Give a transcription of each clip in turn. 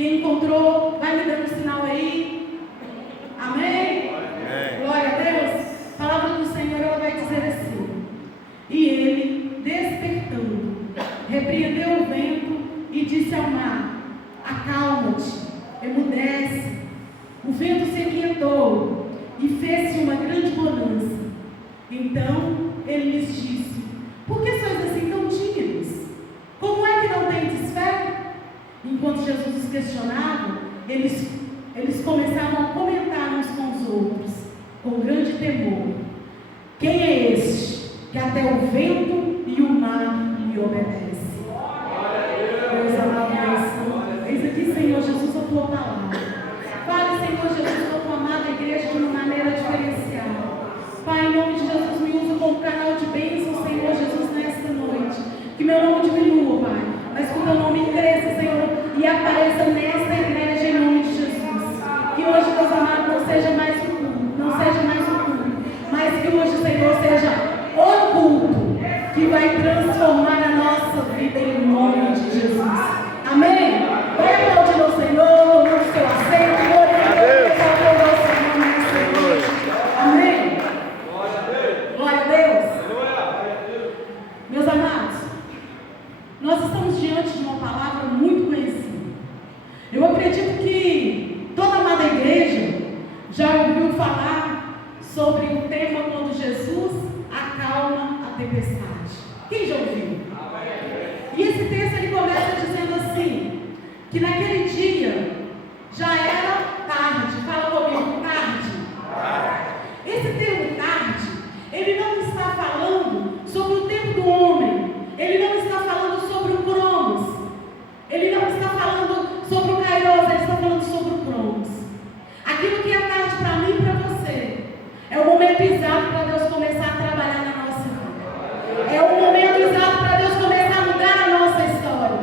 Quem encontrou, vai me dando sinal aí. Amém? Amém. Glória a Deus. A palavra do Senhor, ela vai dizer assim: e ele, despertando, repreendeu o vento e disse ao mar: acalma-te, emudece. O vento se aquietou e fez-se uma grande bonança. Então ele lhes disse: por que sois assim tão tímidos? Como é que não tendes fé? Enquanto Jesus os questionava, eles começavam a comentar uns com os outros, com grande temor: quem é este que até o vento e o mar lhe obedecem? Deus amado, eis aqui, Senhor Jesus, a tua palavra. Fale, Senhor Jesus, a tua amada igreja de uma maneira diferenciada. Pai, em nome de Jesus, me usa como canal de bênção, Senhor Jesus, nesta noite. Que meu nome diminua, Pai, mas que o teu nome cresça, Senhor, e apareça nesta igreja em nome de Jesus. Que hoje, Deus amado, não seja mais um culto, mas que hoje, Senhor, seja o culto que vai transformar a nossa vida em nome de Jesus. Amém? Vai aplaudir ao Senhor, no seu assento, glorificar o nosso nome nessa noite. Amém? Glória a Deus. Meus amados, nós estamos diante de uma palavra muito conhecida. Eu acredito que toda amada igreja já ouviu falar sobre o tema quando Jesus acalma a tempestade. Quem já ouviu? E esse texto ele começa dizendo assim, que naquele dia já era tarde. Fala comigo, tarde. Esse termo tarde, ele não está falando sobre o tempo do homem. Ele não está falando sobre o Cronos. Ele não está falando sobre o Kairos, ele está falando sobre o Cronos. Aquilo que é tarde para mim e para você é o momento exato para Deus começar a trabalhar na nossa vida. É o momento exato para Deus começar a mudar a nossa história.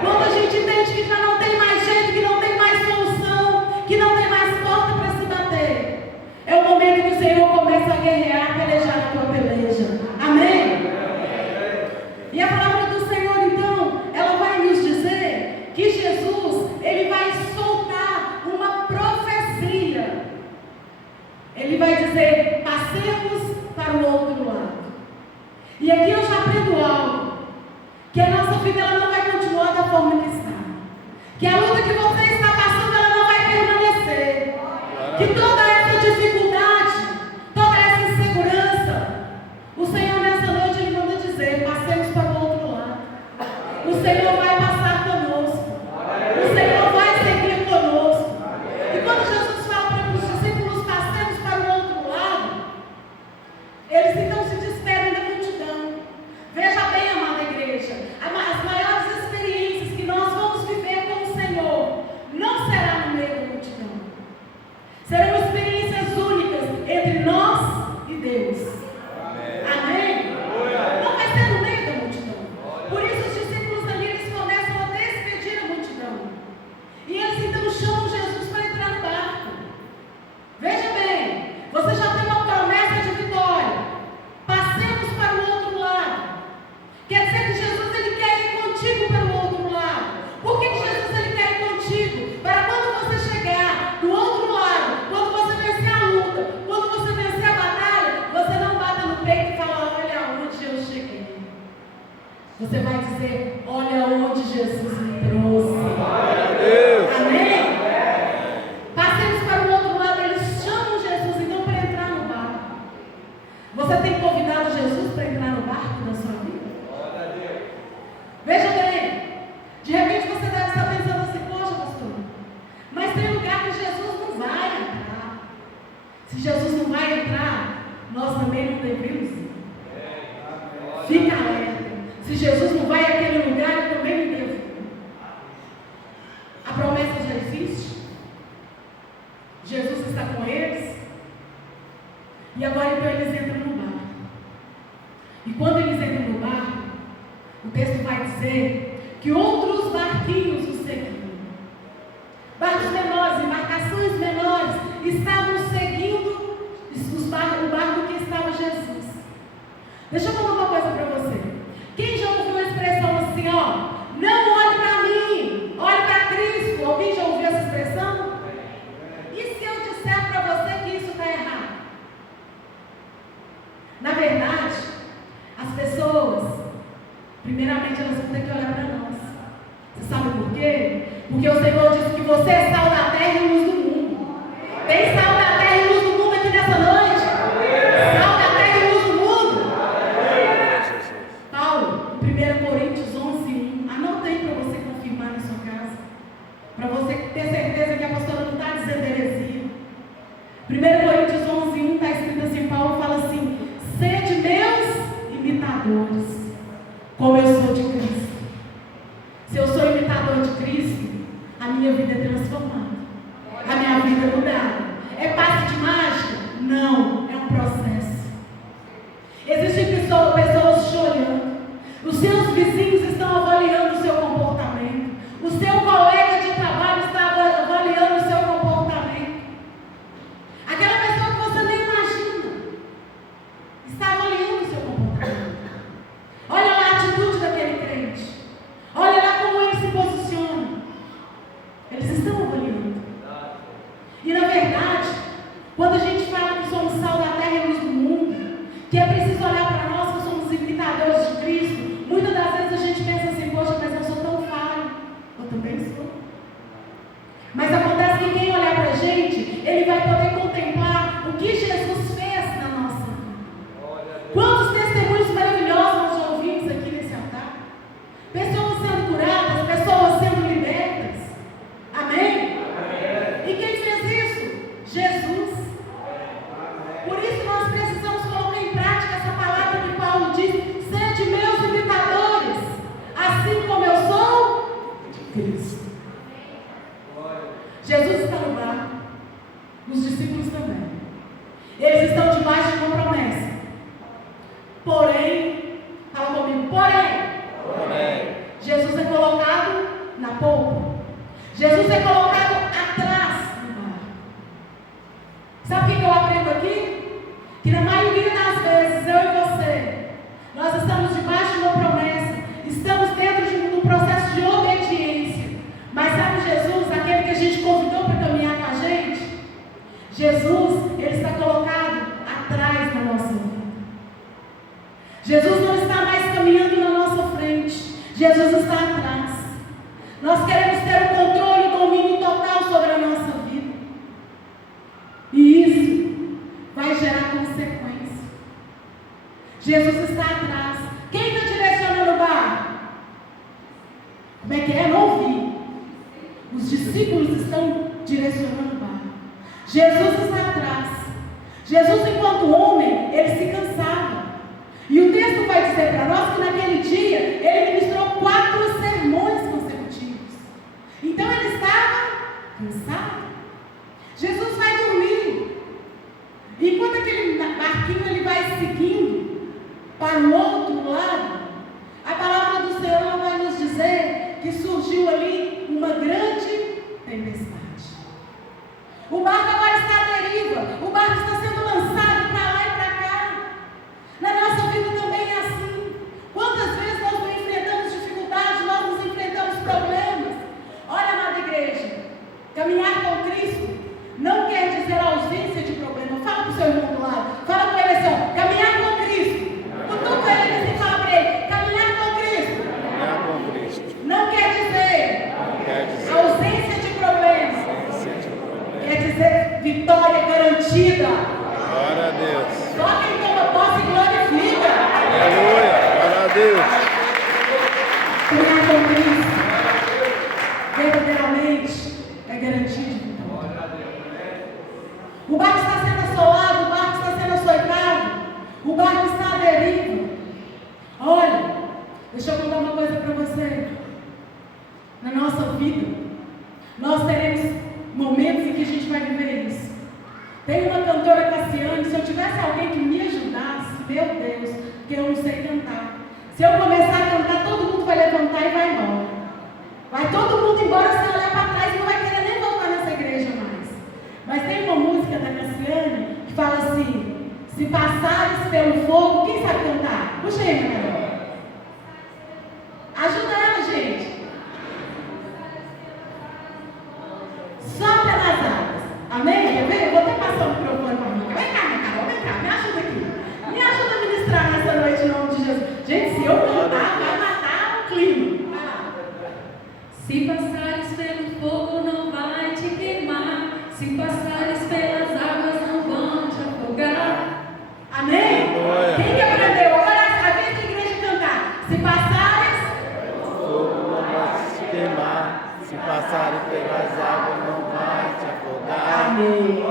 Quando a gente entende que já não tem mais jeito, que não tem mais solução, que não tem mais porta para se bater, é o momento que o Senhor começa a guerrear, a pelejar a tua peleja. Amém? E a palavra do Senhor, então, ela vai nos dizer que Jesus, ele vai soltar uma profecia. Ele vai dizer: passemos para o outro lado. E aqui eu já aprendo algo, que a nossa vida ela não vai continuar da forma que está. Que a luta que você está passando, ela não vai permanecer. Que toda essa dificuldade, toda essa insegurança, o Senhor nessa noite ele manda dizer: passemos para o outro lado. O Senhor vai passar conosco. O Senhor vai seguir conosco. E quando Jesus fala para os discípulos: passemos para o outro lado, eles então se despedem da multidão. Veja bem, amada igreja, as maiores experiências que nós vamos viver com o Senhor não será no meio da multidão. Serão experiências únicas entre nós e Deus. Amém? Não vai ser no meio da multidão. Por isso os discípulos ali, eles começam a despedir a multidão. E eles então chamam Jesus para entrar no barco. Veja bem, você já tem uma promessa de vitória. Passemos para o outro lado. Quer dizer que Jesus ele quer ir contigo para o outro lado. Por que Jesus ele quer ir contigo? Para quando você chegar do outro lado, quando você vencer a luta, quando você vencer a batalha, você não bata no peito e fala: olha onde eu cheguei. Você vai dizer: olha onde Jesus me trouxe. Amém? Passemos para o outro lado. Eles chamam Jesus então para entrar no barco. Você tem convidado Jesus para entrar no barco da sua vida? Veja bem, de repente você deve estar pensando assim: poxa, pastor, mas tem lugar que Jesus não vai entrar. Se Jesus não vai entrar, nós também não devemos ir. Fica alerta. Se Jesus não vai àquele lugar, eu também não devo ir. A promessa já existe. Jesus está com eles. E agora então eles entram no barco. E quando eles entram no barco, o texto vai dizer que outros barquinhos os seguiam. Barcos menores, embarcações menores, estavam seguindo o barco que estava Jesus. Deixa eu falar uma coisa para você. Quem já ouviu a expressão assim, ó, não olhe para mim, olhe para Cristo? Alguém já Porque o Senhor disse que você é sal da terra e luz do mundo. Tem sal da terra e luz do mundo aqui nessa noite? Sal da terra e luz do mundo? Paulo, 1 Coríntios 11:1. Anota aí para você confirmar na sua casa. Para você ter certeza que a pastora não está dizendo heresia. 1 Coríntios 11:1 está escrito assim, Paulo fala assim: sede meus imitadores, como eu sou de Cristo. Se eu sou imitador de Cristo, a minha vida é transformada, a minha vida é mudada. É passe de mágica? Não, é um processo. Existem pessoas chorando, os seus vizinhos estão avaliando o seu comportamento, o seu colega de trabalho está avaliando o seu comportamento. Aquela pessoa que você nem imagina está avaliando o seu comportamento. Olha lá a atitude daquele crente. Olha lá como ele se posiciona. Eles estão avaliando. E na verdade, quando a gente fala que somos sal da terra e luz do mundo, que é preciso olhar para nós que somos imitadores de Cristo, muitas das vezes a gente pensa assim, poxa, mas eu sou tão falho. Eu também sou. Mas acontece que quem olhar para a gente, ele vai poder contemplar o que Jesus fez na nossa vida. Quantos testemunhos maravilhosos nós já ouvimos aqui nesse altar? Pessoas sendo curadas, pessoas sendo libertas. Amém? E quem fez isso? Jesus. Por isso nós precisamos colocar em prática essa palavra que Paulo diz: sede meus imitadores, assim como eu sou de Cristo. Jesus está no barco, os discípulos também. Eles estão debaixo de uma promessa. Porém, fala comigo, porém, Jesus é colocado na polpa. Jesus é colocado atrás do barco. Sabe o que eu aprendo aqui? Que na maioria das vezes, eu e você, nós estamos debaixo de uma promessa, estamos dentro de um processo de obediência. Mas sabe Jesus, aquele que a gente convidou para caminhar com a gente? Jesus, ele está colocado atrás da nossa vida. Jesus não está mais caminhando na nossa frente. Jesus está atrás. Nós queremos ter o controle e o domínio total sobre a nossa vida. E isso vai gerar consequência. Jesus está atrás. Quem está direcionando o barco? Como é que é? Não ouvi. Os discípulos estão direcionando o barco. Jesus está atrás. Jesus, enquanto homem, ele se cansava. E o texto vai dizer para nós que naquele dia ele ministrou 4 sermões consecutivos. Então ele estava cansado. Jesus vai dormir. Enquanto aquele barquinho ele vai seguindo para o outro lado, a palavra do Senhor vai nos dizer que surgiu ali uma grande tempestade. O barco agora está à deriva. O barco está sendo lançado para lá e para cá. Na nossa vida também é assim. Quantas vezes nós não enfrentamos dificuldades, nós nos enfrentamos problemas. Olha, amada igreja, caminhar com Cristo não quer dizer ausência de problema. Fala para o seu irmão do lado. Fala com ele assim, ó, caminhar com Cristo. Cutuca ele assim e fala para ele, caminhar com Cristo. Caminhar com Cristo. Não quer dizer ausência de problemas. Quer dizer vitória garantida. Glória a Deus. Só quem toma posse glorifica. Aleluia. Glória a Deus. Caminhar com Cristo verdadeiramente é garantido de vitória. O barco está sendo assolado, o barco está sendo açoitado, o barco está à deriva. Olha, deixa eu contar uma coisa para você. Na nossa vida, nós teremos momentos em que a gente vai viver isso. Tem uma cantora Cassiane, se eu tivesse alguém que me ajudasse, meu Deus, porque eu não sei cantar. Se eu começar a cantar, todo mundo vai levantar e vai embora. Vai todo mundo embora sem olhar para trás e não vai querer nem voltar nessa igreja mais. Mas tem uma música da Cassiane que fala assim: se passares pelo fogo, quem sabe cantar? Puxa aí, minha Carol. Ajuda ela, gente. Sopra nas águas. Amém? Quer ver? Eu vou até passar o microfone para mim. Vem cá, minha Carol, vem cá, me ajuda aqui. Me ajuda a ministrar nessa noite em nome de Jesus. Gente, se eu cantar, vai matar o clima. Se passares pelo passares pelas águas, não vai te afogar. Amém.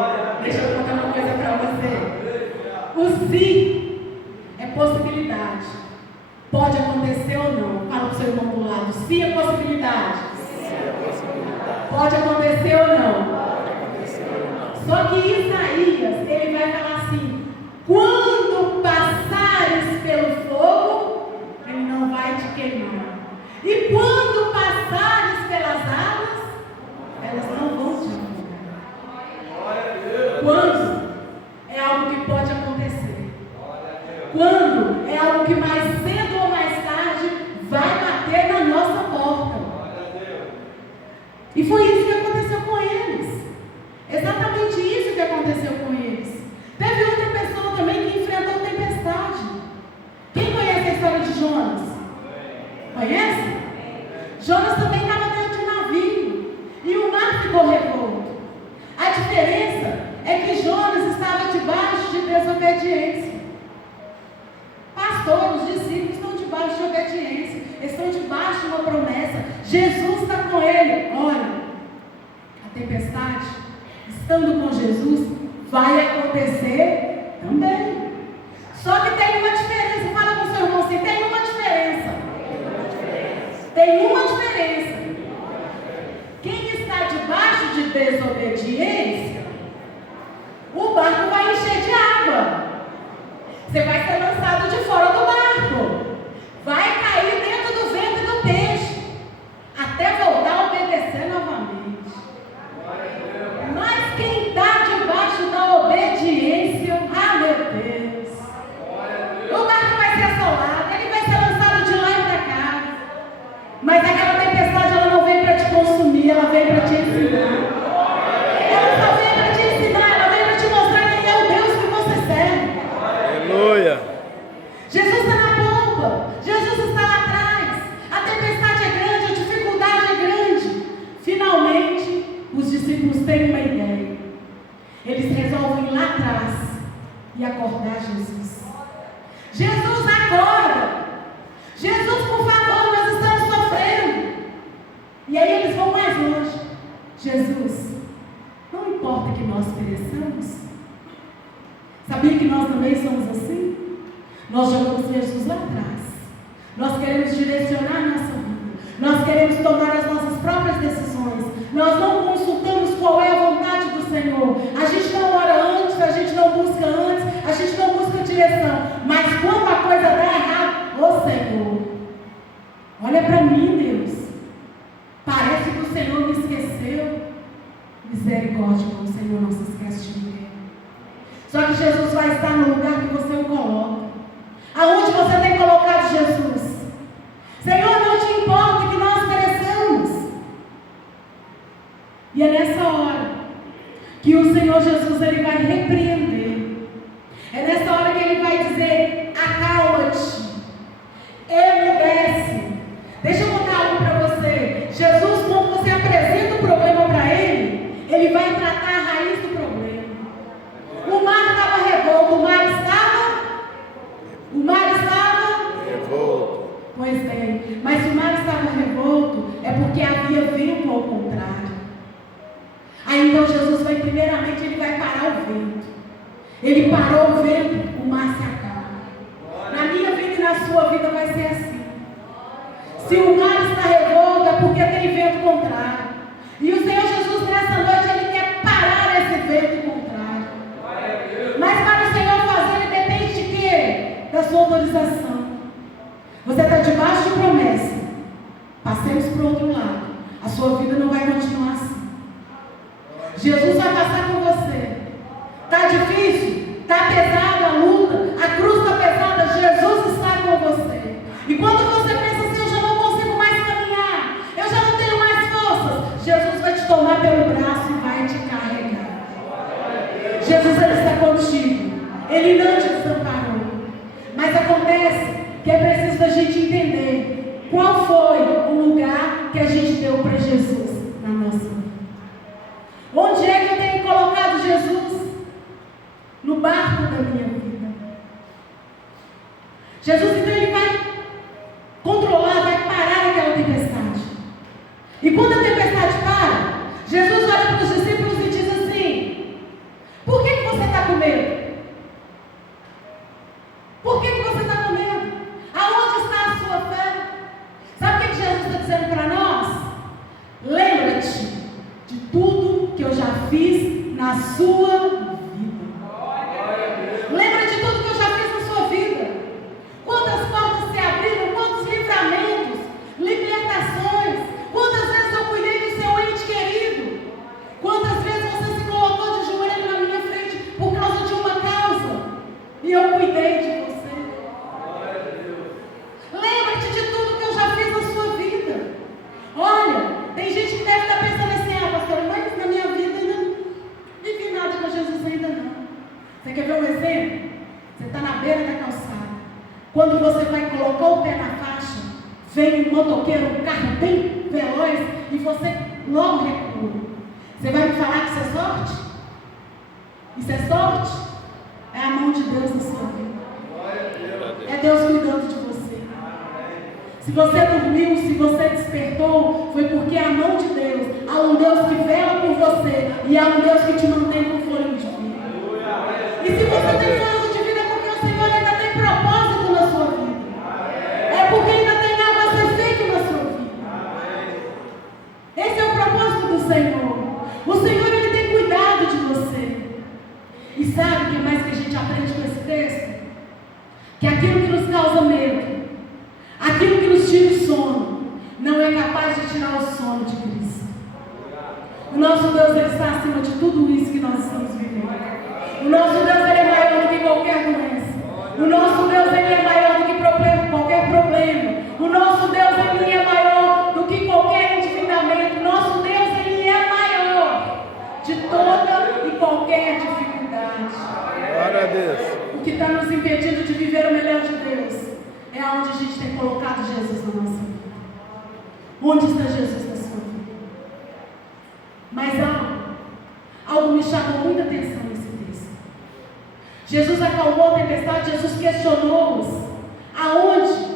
Deixa eu contar uma coisa para você. O sim é possibilidade. Pode acontecer ou não. Fala para o seu irmão do lado. Sim é possibilidade. Sim é possibilidade. Pode acontecer ou não. Pode acontecer ou não. Só que Isaías, ele vai falar assim: quando passares pelo fogo, ele não vai te queimar. E quando passares pelas águas, elas não vão te afogar. Quando é algo que pode acontecer. Quando é algo que mais cedo ou mais tarde vai bater na nossa porta. E foi isso que aconteceu com eles. Exatamente isso que aconteceu com eles. Teve outra pessoa também que enfrentou tempestade. Quem conhece a história de Jonas? Conhece? Jonas também estava dentro de um navio e o mar ficou revolto. A diferença é que Jonas estava debaixo de desobediência. Pastor, os discípulos estão debaixo de obediência, estão debaixo de uma promessa. Jesus está com ele. Olha, a tempestade, estando com Jesus, vai acontecer também. Só que tem uma diferença. Fala com o seu irmão assim: tem uma diferença. Tem uma diferença. Quem está debaixo de desobediência, o barco vai encher de água. Você vai ser lançado de fora do barco. Vai cair dentro do ventre do peixe. Até voltar a obedecer novamente. Mas quem está debaixo da obediência, meu Deus, o barco vai ser assolado, ele vai ser lançado de lá e para cá. Mas aquela tempestade, ela não vem para te consumir, ela vem para te ensinar. Ela só vem para te ensinar, ela vem para te mostrar quem é o Deus que você serve. Aleluia. Jesus está na pomba, Jesus está lá atrás. A tempestade é grande, a dificuldade é grande. Finalmente, os discípulos têm uma ideia. Eles resolvem ir lá atrás e acordar Jesus. Jesus, acorda! Jesus, por favor, nós estamos sofrendo. E aí eles vão mais longe. Jesus, não importa que nós pereçamos. Sabia que nós também somos assim? Nós jogamos Jesus lá atrás. Nós queremos direcionar a nossa vida. Nós queremos tomar as nossas próprias decisões. Nós não consultamos qual é a vontade do Senhor. A gente não ora antes, a gente não busca antes, a gente não busca direção. Mas quando a coisa dá errado, ô Senhor, olha para mim, Deus. Parece que o Senhor me esqueceu. Misericórdia, o Senhor não se esquece de ninguém. Só que Jesus vai estar no lugar que você o coloca. Aonde você tem colocado Jesus? Senhor, não te importa que nós perecemos. E é nessa hora que o Senhor Jesus, ele vai repreender. É nessa hora que ele vai dizer: acalma-te, emudece. Deixa eu contar algo para você. Jesus, quando você apresenta o problema para ele, ele vai tratar a raiz do problema. O mar estava revolto, o mar estava revolto. Pois bem, mas se o mar estava revolto, é porque havia vento ao contrário. Aí então Jesus vai, primeiramente, ele vai parar o vento. Ele parou o vento, o mar se acalma. Na minha vida e na sua vida vai ser assim. Se o mar está revolto, é porque tem vento contrário. E o Senhor Jesus, nessa noite, ele quer parar esse vento contrário. Mas para o Senhor fazer, ele depende de quê? Da sua autorização. Você está debaixo de promessa. Passemos para o outro lado. A sua vida não vai continuar assim. Jesus vai passar com você. Está difícil? Está pesada a luta? A cruz está pesada? Jesus está com você. E quando você pensa assim: eu já não consigo mais caminhar, eu já não tenho mais forças, Jesus vai te tomar pelo braço e vai te carregar. Jesus, ele está contigo. Ele não te desamparou. Mas acontece que é preciso a gente entender qual foi o lugar que a gente deu para Jesus na nossa vida. Onde é que eu tenho colocado Jesus? No barco da minha vida. Jesus, então, ele vai controlar, vai parar aquela tempestade. E quando a tempestade para, sua vida. Lembra de tudo que eu já fiz na sua vida. Quantas portas se abriram, quantos livramentos, libertações. Quantas vezes eu cuidei do seu ente querido. Quantas vezes você se colocou de joelho na minha frente por causa de uma causa. E eu cuidei de você. Lembra-te de tudo que eu já fiz na sua vida. Olha, tem gente que deve estar pensando assim, pastora, mas na minha vida ainda não vivi nada com Jesus ainda não. Você quer ver um exemplo? Você está na beira da calçada. Quando você vai colocar o pé na faixa, vem um motoqueiro, um carro bem veloz, e você logo recua. Você vai me falar que isso é sorte? Isso é sorte? É a mão de Deus na sua vida. É Deus cuidando de você. Se você dormiu, se você despertou, foi porque a mão de Deus, há um Deus que vela por você e há um Deus que te mantém com fôlego de vida. E se você tem fôlego de vida, é porque o Senhor ainda tem propósito na sua vida. É porque ainda tem algo a ser feito na sua vida. Esse é o propósito do Senhor. O Senhor, Ele tem cuidado de você. E sabe o que mais que a gente aprende com esse texto? Que aquilo que nos causa medo, aquilo que nos tira o sono, não é capaz de tirar o sono de Cristo. O nosso Deus, Ele está acima de tudo isso que nós estamos vivendo. O nosso Deus, Ele é maior do que qualquer doença. O nosso Deus, Ele é maior do que qualquer problema. O nosso Deus, Ele é maior do que qualquer endividamento. O nosso Deus, Ele é maior de toda e qualquer dificuldade. Glória a Deus. O que está nos impedindo de viver o melhor de Deus é onde a gente tem colocado Jesus na nossa vida. Onde está Jesus na sua vida? Mas algo me chamou muita atenção nesse texto. Jesus acalmou a tempestade, Jesus questionou-os. Aonde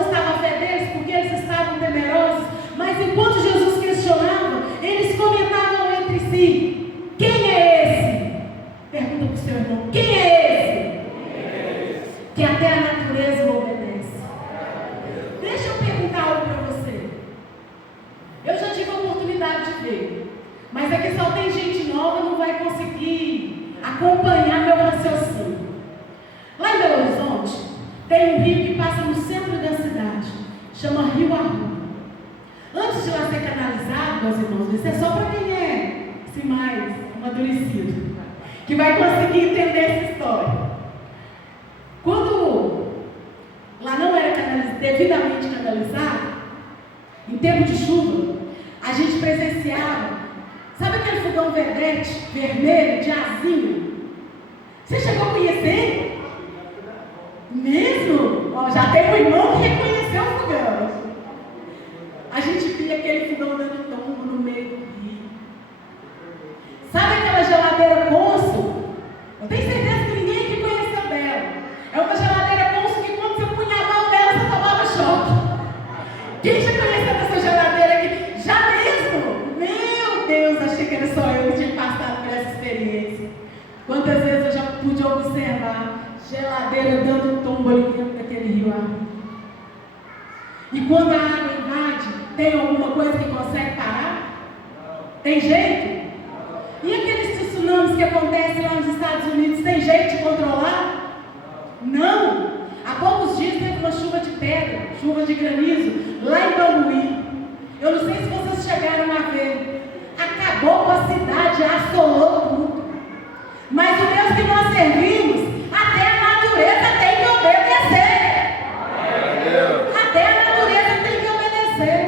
estava a fé deles? Porque eles estavam temerosos. Mas enquanto Jesus questionava, eles comentavam entre si: quem é esse? Pergunta para o seu irmão: quem é esse? Que até a natureza o obedece. Deixa eu perguntar algo para você. Eu já tive a oportunidade de ver, mas aqui só tem gente nova, não vai conseguir acompanhar meu raciocínio. Lá em Belo Horizonte, tem um rio que passa no centro da cidade, chama Rio Arruda. Antes de lá ser canalizado, meus irmãos, isso é só para quem é assim, mais amadurecido, que vai conseguir entender essa história. Quando lá não era devidamente canalizado, em tempo de chuva, a gente presenciava, sabe aquele fogão vedete vermelho de asinha? Você chegou a conhecer? Mesmo? Ó, já tem um irmão que reconheceu o fogão. A gente via aquele fogão dando tombo no meio do rio. Sabe aquela geladeira Consul? Eu tenho certeza que ninguém aqui conheceu dela. É uma geladeira Consul que quando você punha a mão dela, você tomava choque. Quem já conheceu essa geladeira aqui? Já mesmo? Meu Deus, achei que era só eu que tinha passado por essa experiência. Quantas vezes eu já pude observar geladeira dando tombo ali dentro daquele rio Arruda. E quando a água invade, tem alguma coisa que consegue parar? Tem jeito? E aqueles tsunamis que acontecem lá nos Estados Unidos, tem jeito de controlar? Não! Há poucos dias teve uma chuva de pedra, chuva de granizo, lá em Bambuí. Eu não sei se vocês chegaram a ver. Acabou com a cidade, assolou tudo. Mas o Deus que nós servimos, até a natureza tem que obedecer. Até a natureza tem que obedecer.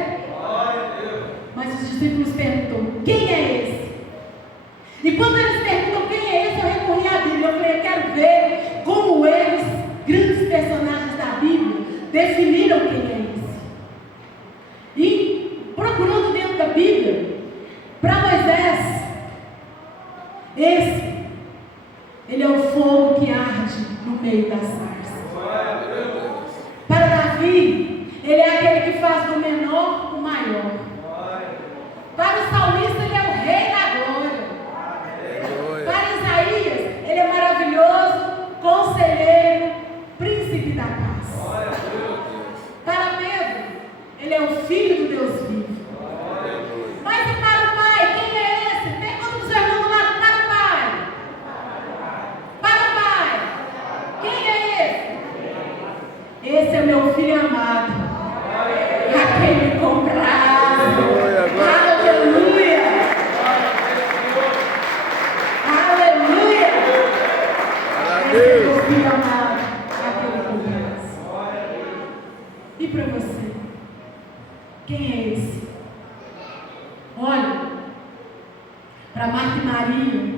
Mas os discípulos perguntam: quem é esse? E quando eles perguntam quem é esse, eu recorri à Bíblia. Eu falei: eu quero ver como eles, grandes personagens da Bíblia, definiram quem é esse. E procurando dentro da Bíblia, para Moisés, ele é o fogo que arde no meio das sarças. Para Davi, ele é aquele que faz do menor o maior. Para o salmista, ele é o rei da glória. Para Isaías, ele é maravilhoso, conselheiro, príncipe da paz. Para Pedro, ele é o filho do Deus vivo. Mas e para o pai, quem é esse? Pergunta para o seu irmão Quem é esse? Olha, para Marta e Maria,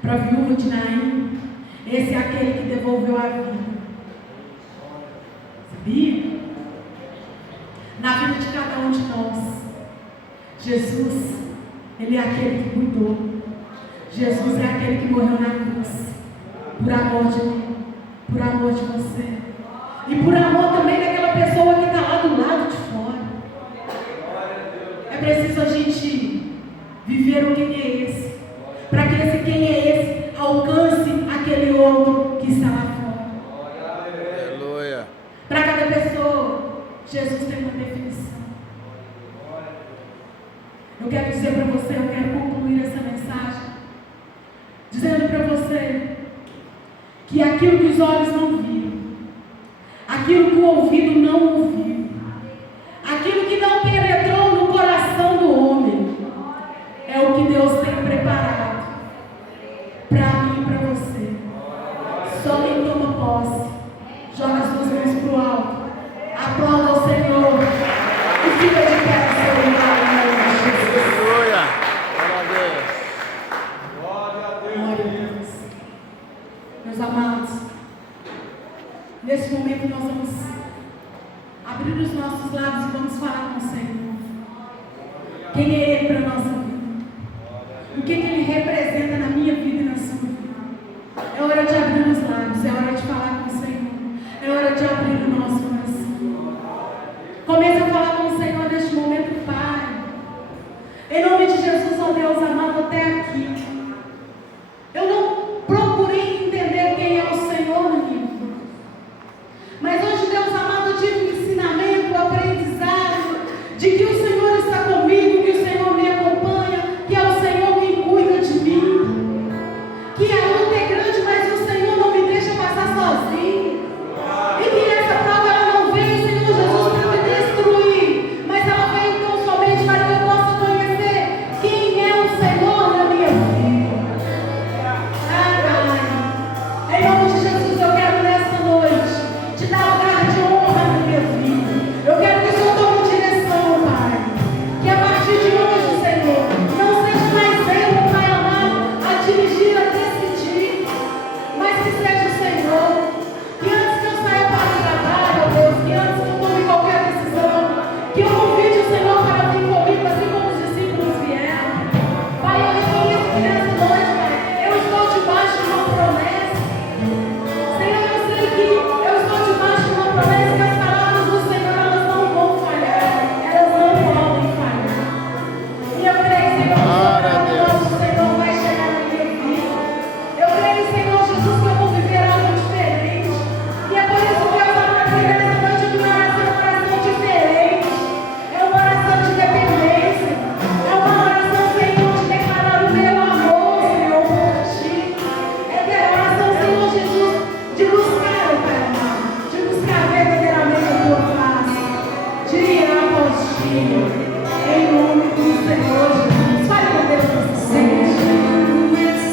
para a viúva de Naim, esse é aquele que devolveu a vida. Sabia? Na vida de cada um de nós, Jesus, Ele é aquele que cuidou. Jesus é aquele que morreu na cruz, por amor de mim, por amor de você, e por amor também daquela pessoa que está lá do lado de fora. É preciso a gente viver o quem é esse, para que esse quem é esse alcance aquele outro que está lá fora. Aleluia. Para cada pessoa, Jesus tem uma definição. Eu quero dizer para você, eu quero concluir essa mensagem dizendo para você que aquilo que os olhos não viram, aquilo que o ouvido não ouviu, aquilo que não penetrou no coração do homem, é o que Deus tem preparado para mim e para você. Só quem toma posse, joga as suas mãos para o alto, aplauda ao Senhor e fica de pé no seu lugar. Aleluia. Glória a Deus. Glória a Deus. Meus amados, nesse momento nós vamos abrir os nossos lábios e vamos falar com o Senhor. Quem é Ele para a nossa vida? O que Ele representa na minha vida e na sua vida? É hora de abrir os lábios, é hora de